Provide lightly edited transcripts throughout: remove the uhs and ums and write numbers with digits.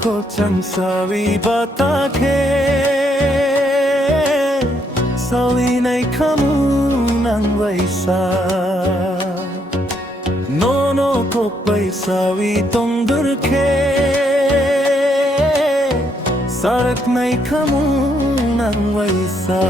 ko chang sawi bata ke sawi nai kamu nang waisa nono ko pai sawi tong dur ke sarak nai kamu nang waisa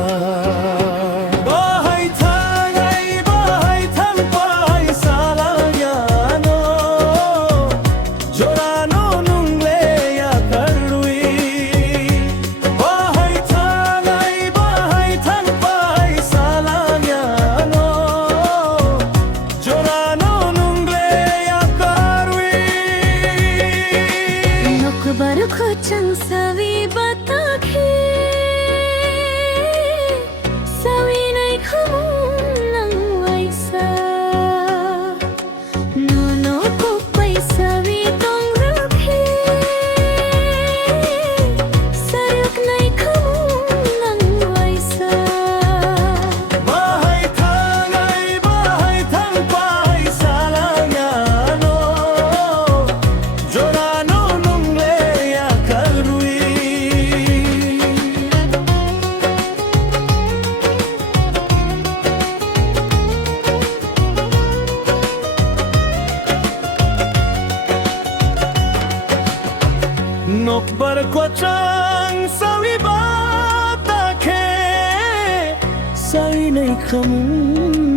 बरखो चंग सवी बता के सवी नहीं खमू नंग वैसा नो को पैसा भी तोंग रखे सरक नहीं खमू नंग वैसा bahai thang pai salanya no jorano nok bar ko chang sawi bata ke sawi nei kham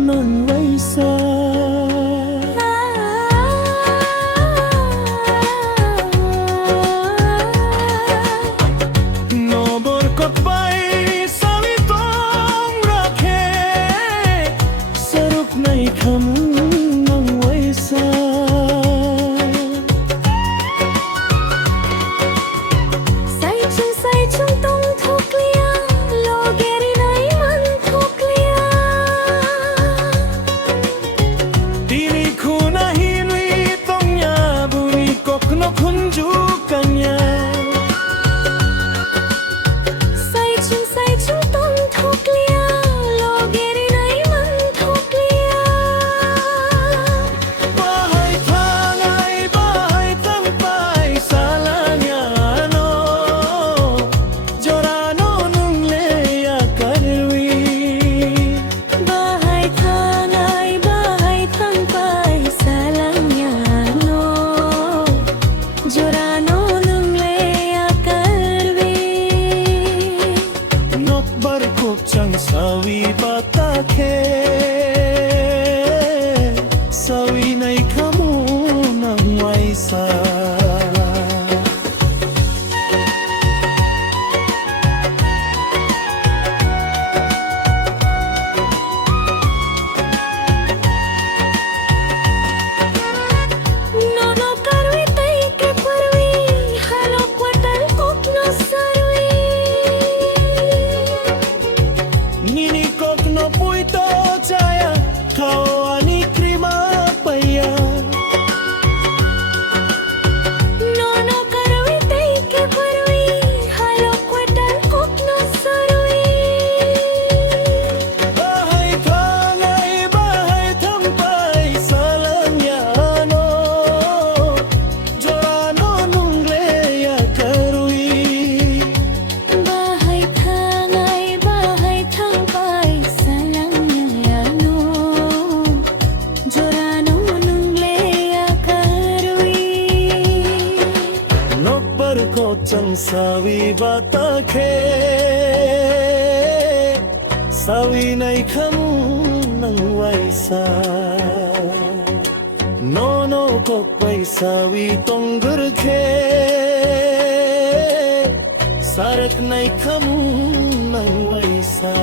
non waisa no bor ko pai sawi tong rakhe saruk nei kham non waisa no kunjukanya sai chung tong thok liya logeri nai man thok liya bahai thang pai salanya no jorano nung le ya karwi bahai thang pai salanya no jorano nung le ya karwi nok bar ko chang sawi bata ke sawi nai kamu nang waisa ko chang sawi bata ke sawi nai kham nang waisa no ko pai sawi tong gur ke sarak nai kham nang waisa